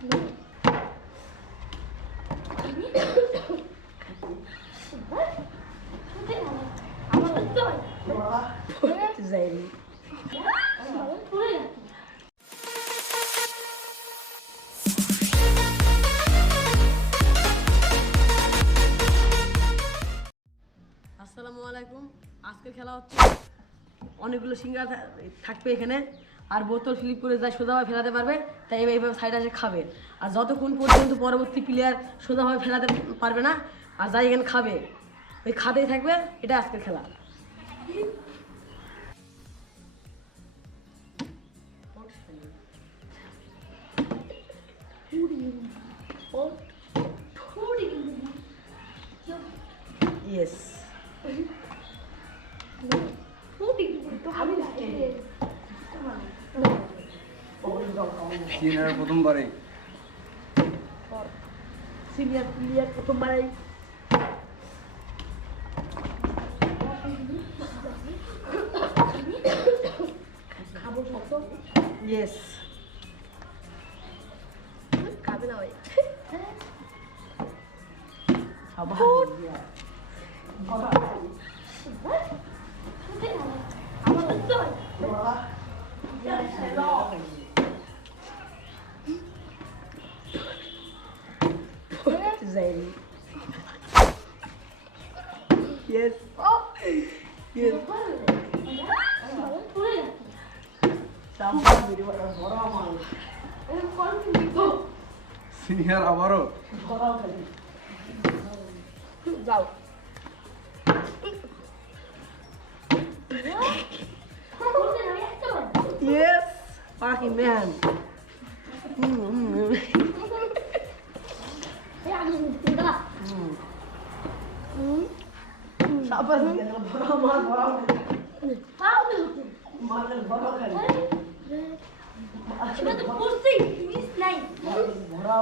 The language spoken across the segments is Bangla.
আসসালামু আলাইকুম। আজকের খেলা হচ্ছে অনেকগুলো সিঙ্গারা থাকবে এখানে, আর বোতল ফ্লিপ করে যায় সোজাভাবে ফেলাতে পারবে, তাই এইভাবে সাইড আসে খাবে। আর যতক্ষণ পর্যন্ত পরবর্তী প্লেয়ার সোজাভাবে ফেলাতে পারবে না, আর যাই এখানে খাবে ওই খাতেই থাকবে। এটা আজকের খেলা। Yes. সিনিয়র প্রথমবারে সিনিয়র প্লেয়ার প্রথমবারে খাবো শক্ত। ইয়েস, খাবে না ভাই। Yes. Oh. Yes. সিনিয়র আবারও যাও। Yes, fucking man. Sabar ni, bora makan bora kali. Kita tu pusing, ini naik. Bora.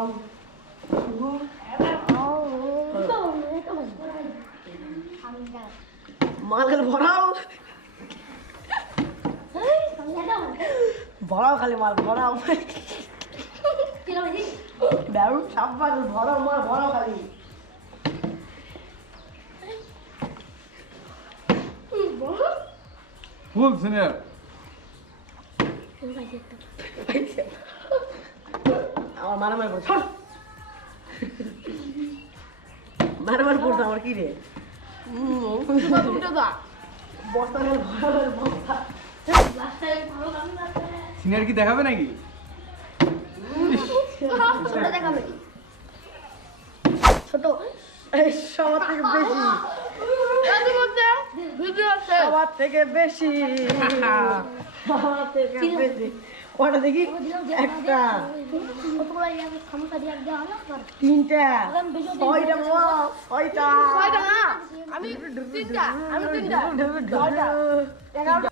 মাল ভরাও, ভরাও খালি মাল ভরাও। দারুণ সাব্বাস, ভরাও মাল ভরাও খালি। ফুল সিনিয়র আমার মারামারি করছে, মারামারি করছে আমার কি রে। বস্তা সিনিয়র কি দেখাবে নাকি? ছোট সবার থেকে বেশি, সবার থেকে বেশি, সবার থেকে বেশি। কটা দেখি? একটা, তিনটা, ছয়টা, ছয়টা, আমি তিনটা, 11টা।